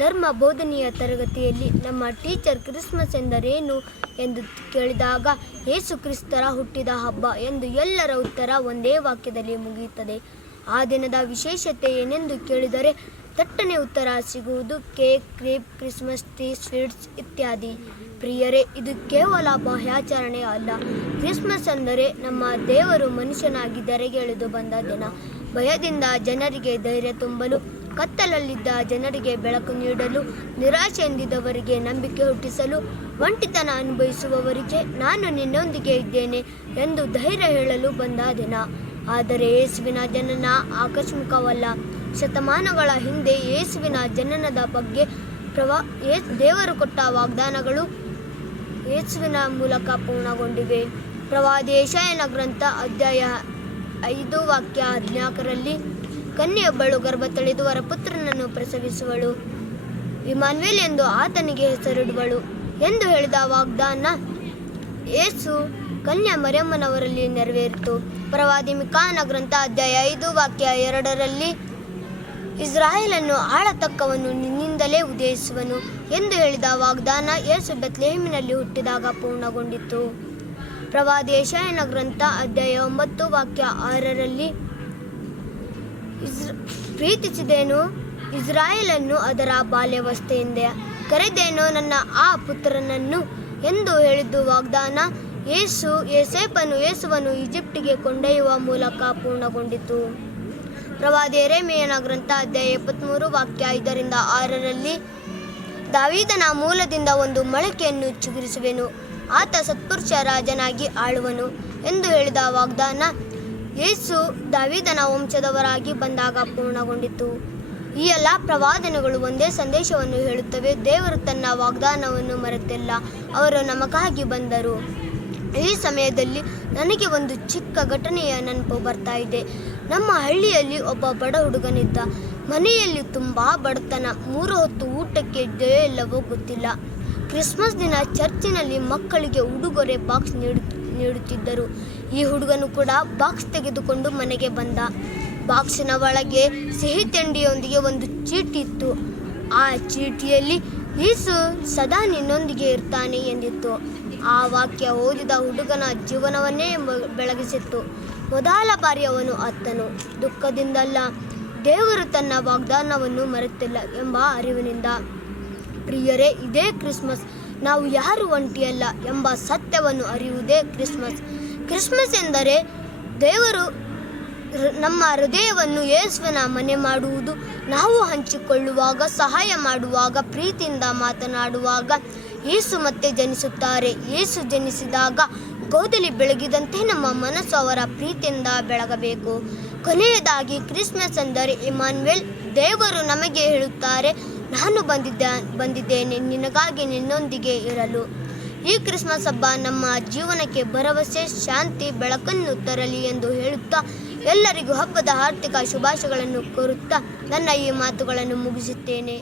ಧರ್ಮ ಬೋಧನೆಯ ತರಗತಿಯಲ್ಲಿ ನಮ್ಮ ಟೀಚರ್ ಕ್ರಿಸ್ಮಸ್ ಎಂದರೇನು ಎಂದು ಕೇಳಿದಾಗ ಯೇಸು ಕ್ರಿಸ್ತರ ಹುಟ್ಟಿದ ಹಬ್ಬ ಎಂದು ಎಲ್ಲರ ಉತ್ತರ ಒಂದೇ ವಾಕ್ಯದಲ್ಲಿ ಮುಗಿಯುತ್ತದೆ. ಆ ದಿನದ ವಿಶೇಷತೆ ಏನೆಂದು ಕೇಳಿದರೆ ತಟ್ಟನೆ ಉತ್ತರ ಸಿಗುವುದು cake, crepe, Christmas tree, sweets ಇತ್ಯಾದಿ. ಪ್ರಿಯರೇ, ಇದು ಕೇವಲ ಬಾಹ್ಯಾಚರಣೆ ಅಲ್ಲ. ಕ್ರಿಸ್ಮಸ್ ಅಂದರೆ ನಮ್ಮ ದೇವರು ಮನುಷ್ಯನಾಗಿ ಧರೆಗೆ ಇಳಿದು ಬಂದ ದಿನ. ಭಯದಿಂದ ಜನರಿಗೆ ಧೈರ್ಯ ತುಂಬಲು, ಕತ್ತಲಲ್ಲಿದ್ದ ಜನರಿಗೆ ಬೆಳಕು ನೀಡಲು, ನಿರಾಶೆಯಿಂದಿದ್ದವರಿಗೆ ನಂಬಿಕೆ ಹುಟ್ಟಿಸಲು, ಒಂಟಿತನ ಅನುಭವಿಸುವವರಿಗೆ ನಾನು ನಿನ್ನೊಂದಿಗೆ ಇದ್ದೇನೆ ಎಂದು ಧೈರ್ಯ ಹೇಳಲು ಬಂದ ದಿನ. ಆದರೆ ಯೇಸುವಿನ ಜನನ ಆಕಸ್ಮಿಕವಲ್ಲ. ಶತಮಾನಗಳ ಹಿಂದೆ ಯೇಸುವಿನ ಜನನದ ಬಗ್ಗೆ ದೇವರು ಕೊಟ್ಟ ವಾಗ್ದಾನಗಳು ಯೇಸುವಿನ ಮೂಲಕ ಪೂರ್ಣಗೊಂಡಿವೆ. ಪ್ರವಾದಿ ಯೆಶಾಯನ ಗ್ರಂಥ ಅಧ್ಯಾಯ 5 ವಾಕ್ಯ 14ರಲ್ಲಿ ಕನ್ಯೆಯೊಬ್ಬಳು ಗರ್ಭ ತಳೆದು ವರಪುತ್ರನನ್ನು ಪ್ರಸವಿಸುವಳು, ಇಮ್ಮಾನುವೇಲ್ ಎಂದು ಆತನಿಗೆ ಹೆಸರಿಡುವಳು ಎಂದು ಹೇಳಿದ ವಾಗ್ದಾನ ಯೇಸು ಕನ್ಯಾ ಮರಿಯಮ್ಮನವರಲ್ಲಿ ನೆರವೇರಿತು. ಪ್ರವಾದಿ ಮಿಕಾಯನ ಗ್ರಂಥ ಅಧ್ಯಾಯ 5 ವಾಕ್ಯ 2ರಲ್ಲಿ ಇಸ್ರಾಯೇಲನ್ನು ಆಳತಕ್ಕವನು ನಿನ್ನಿಂದಲೇ ಉದಯಿಸುವನು ಎಂದು ಹೇಳಿದ ವಾಗ್ದಾನ ಯೇಸು ಬೆತ್ಲೆಹೇಮಿನಲ್ಲಿ ಹುಟ್ಟಿದಾಗ ಪೂರ್ಣಗೊಂಡಿತು. ಪ್ರವಾದಿ ಯೆಶಾಯನ ಗ್ರಂಥ ಅಧ್ಯಾಯ 9 ವಾಕ್ಯ 6ರಲ್ಲಿ ಪ್ರೀತಿಸಿದೇನು ಇಸ್ರಾಯೇಲನ್ನು ಅದರ ಬಾಲ್ಯಾವಸ್ಥೆಯಿಂದ, ಕರೆದೇನೋ ನನ್ನ ಆ ಪುತ್ರನನ್ನು ಎಂದು ಹೇಳಿದ್ದು ವಾಗ್ದಾನ ಯೇಸುವನ್ನು ಈಜಿಪ್ಟಿಗೆ ಕೊಂಡೊಯ್ಯುವ ಮೂಲಕ ಪೂರ್ಣಗೊಂಡಿತು. ಪ್ರವಾದಿ ಯೆರೆಮೀಯನ ಗ್ರಂಥ ಅಧ್ಯಾಯ 23 ವಾಕ್ಯ 5ರಿಂದ 6ರಲ್ಲಿ ದಾವೀದನ ಮೂಲದಿಂದ ಒಂದು ಮೊಳಕೆಯನ್ನು ಚಿಗುರಿಸುವೆನು, ಆತ ಸತ್ಪುರುಷ ರಾಜನಾಗಿ ಆಳುವನು ಎಂದು ಹೇಳಿದ ವಾಗ್ದಾನ ಯೇಸು ದಾವೀದನ ವಂಶದವರಾಗಿ ಬಂದಾಗ ಪೂರ್ಣಗೊಂಡಿತು. ಈ ಎಲ್ಲ ಪ್ರವಾದನೆಗಳು ಒಂದೇ ಸಂದೇಶವನ್ನು ಹೇಳುತ್ತವೆ. ದೇವರು ತನ್ನ ವಾಗ್ದಾನವನ್ನು ಮರೆತಿಲ್ಲ, ಅವರು ನಮಗಾಗಿ ಬಂದರು. ಈ ಸಮಯದಲ್ಲಿ ನನಗೆ ಒಂದು ಚಿಕ್ಕ ಘಟನೆಯ ನೆನಪು ಬರ್ತಾ ಇದೆ. ನಮ್ಮ ಹಳ್ಳಿಯಲ್ಲಿ ಒಬ್ಬ ಬಡ ಹುಡುಗನಿದ್ದ. ಮನೆಯಲ್ಲಿ ತುಂಬ ಬಡತನ, 3 ಹೊತ್ತು ಊಟಕ್ಕೆ ಇದೆಯೋ ಇಲ್ಲವೋ ಗೊತ್ತಿಲ್ಲ. ಕ್ರಿಸ್ಮಸ್ ದಿನ ಚರ್ಚಿನಲ್ಲಿ ಮಕ್ಕಳಿಗೆ ಉಡುಗೊರೆ ಬಾಕ್ಸ್ ನೀಡುತ್ತಿದ್ದರು. ಈ ಹುಡುಗನು ಕೂಡ ಬಾಕ್ಸ್ ತೆಗೆದುಕೊಂಡು ಮನೆಗೆ ಬಂದ. ಬಾಕ್ಸಿನ ಒಳಗೆ ಸಿಹಿ ತಿಂಡಿಯೊಂದಿಗೆ ಒಂದು ಚೀಟಿ ಇತ್ತು. ಆ ಚೀಟಿಯಲ್ಲಿ ಯೇಸು ಸದಾ ನಿನ್ನೊಂದಿಗೆ ಇರ್ತಾನೆ ಎಂದಿತ್ತು. ಆ ವಾಕ್ಯ ಓದಿದ ಹುಡುಗನ ಜೀವನವನ್ನೇ ಬೆಳಗಿಸಿತ್ತು. ಮೊದಲ ಬಾರಿ ಅವನು ಅತ್ತನು, ದುಃಖದಿಂದಲ್ಲ, ದೇವರು ತನ್ನ ವಾಗ್ದಾನವನ್ನು ಮರೆತಿಲ್ಲ ಎಂಬ ಅರಿವಿನಿಂದ. ಪ್ರಿಯರೇ, ಇದೇ ಕ್ರಿಸ್ಮಸ್. ನಾವು ಯಾರು ಒಂಟಿಯಲ್ಲ ಎಂಬ ಸತ್ಯವನ್ನು ಅರಿಯುವುದೇ ಕ್ರಿಸ್ಮಸ್. ಕ್ರಿಸ್ಮಸ್ ಎಂದರೆ ದೇವರು ನಮ್ಮ ಹೃದಯವನ್ನು ಯೇಸುವಿನ ಮನೆ ಮಾಡುವುದು. ನಾವು ಹಂಚಿಕೊಳ್ಳುವಾಗ, ಸಹಾಯ ಮಾಡುವಾಗ, ಪ್ರೀತಿಯಿಂದ ಮಾತನಾಡುವಾಗ ಯೇಸು ಮತ್ತೆ ಜನಿಸುತ್ತಾರೆ. ಯೇಸು ಜನಿಸಿದಾಗ ಗೋಧಲಿ ಬೆಳಗಿದಂತೆ ನಮ್ಮ ಮನಸ್ಸು ಅವರ ಪ್ರೀತಿಯಿಂದ ಬೆಳಗಬೇಕು. ಕೊನೆಯದಾಗಿ ಕ್ರಿಸ್ಮಸ್ ಎಂದರೆ ಇಮ್ಮಾನುವೇಲ್, ದೇವರು ನಮಗೆ ಹೇಳುತ್ತಾರೆ, ನಾನು ಬಂದಿದ್ದೇನೆ ನಿನಗಾಗಿ, ನಿನ್ನೊಂದಿಗೆ ಇರಲು. ಈ ಕ್ರಿಸ್ಮಸ್ ಹಬ್ಬ ನಮ್ಮ ಜೀವನಕ್ಕೆ ಭರವಸೆ, ಶಾಂತಿ, ಬೆಳಕನ್ನು ತರಲಿ ಎಂದು ಹೇಳುತ್ತಾ ಎಲ್ಲರಿಗೂ ಹಬ್ಬದ ಆರ್ಥಿಕ ಶುಭಾಶಯಗಳನ್ನು ಕೋರುತ್ತಾ ನನ್ನ ಈ ಮಾತುಗಳನ್ನು ಮುಗಿಸುತ್ತೇನೆ.